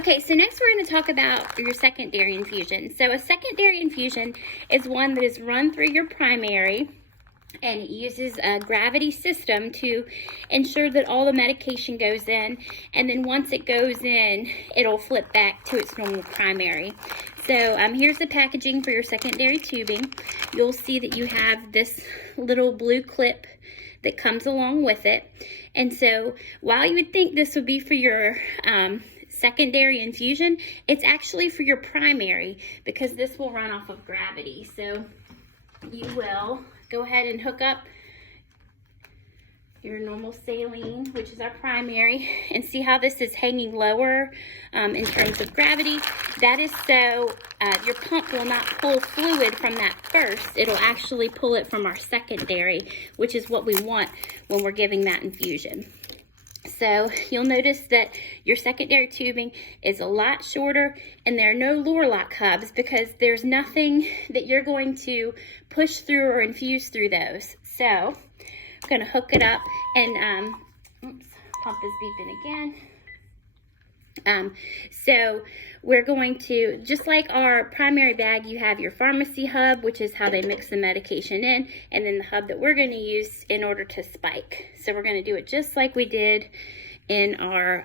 Okay, so next we're going to talk about your secondary infusion. So a secondary infusion is one that is run through your primary, and it uses a gravity system to ensure that all the medication goes in, and then once it goes in, it'll flip back to its normal primary. So here's the packaging for your secondary tubing. You'll see that you have this little blue clip that comes along with it. And so while you would think this would be for your secondary infusion, it's actually for your primary, because this will run off of gravity. So you will go ahead and hook up your normal saline, which is our primary, and see how this is hanging lower in terms of gravity. That is so your pump will not pull fluid from that first. It'll actually pull it from our secondary, which is what we want when we're giving that infusion. So you'll notice that your secondary tubing is a lot shorter, and there are no lower lock hubs because there's nothing that you're going to push through or infuse through those. So I'm going to hook it up, and oops, pump is beeping again. So we're going to, just like our primary bag, you have your pharmacy hub, which is how they mix the medication in, and then the hub that we're going to use in order to spike. So we're going to do it just like we did in our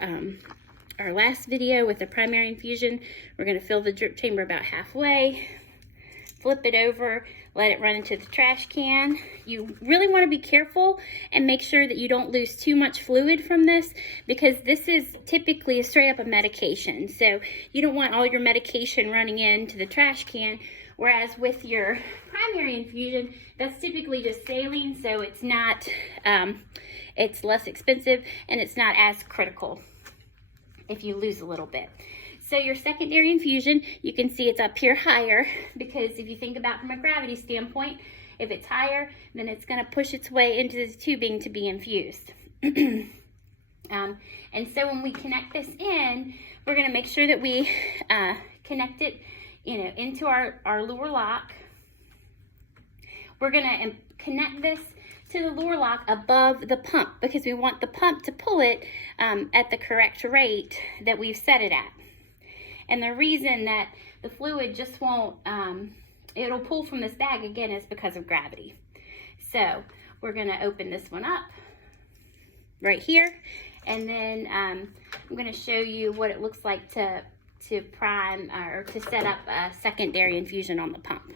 last video with the primary infusion. We're going to fill the drip chamber about halfway, flip it over, let it run into the trash can. You really want to be careful and make sure that you don't lose too much fluid from this, because this is typically straight up a medication. So you don't want all your medication running into the trash can, whereas with your primary infusion, that's typically just saline, so it's not, it's less expensive, and it's not as critical if you lose a little bit. So your secondary infusion, you can see it's up here higher, because if you think about from a gravity standpoint, if it's higher, then it's going to push its way into the tubing to be infused. And so when we connect this in, we're going to make sure that we connect it, into our lower lock. We're going to connect this to the lower lock above the pump, because we want the pump to pull it at the correct rate that we've set it at. And the reason that the fluid just won't, it'll pull from this bag again, is because of gravity. So we're going to open this one up right here, and then I'm going to show you what it looks like to prime or to set up a secondary infusion on the pump.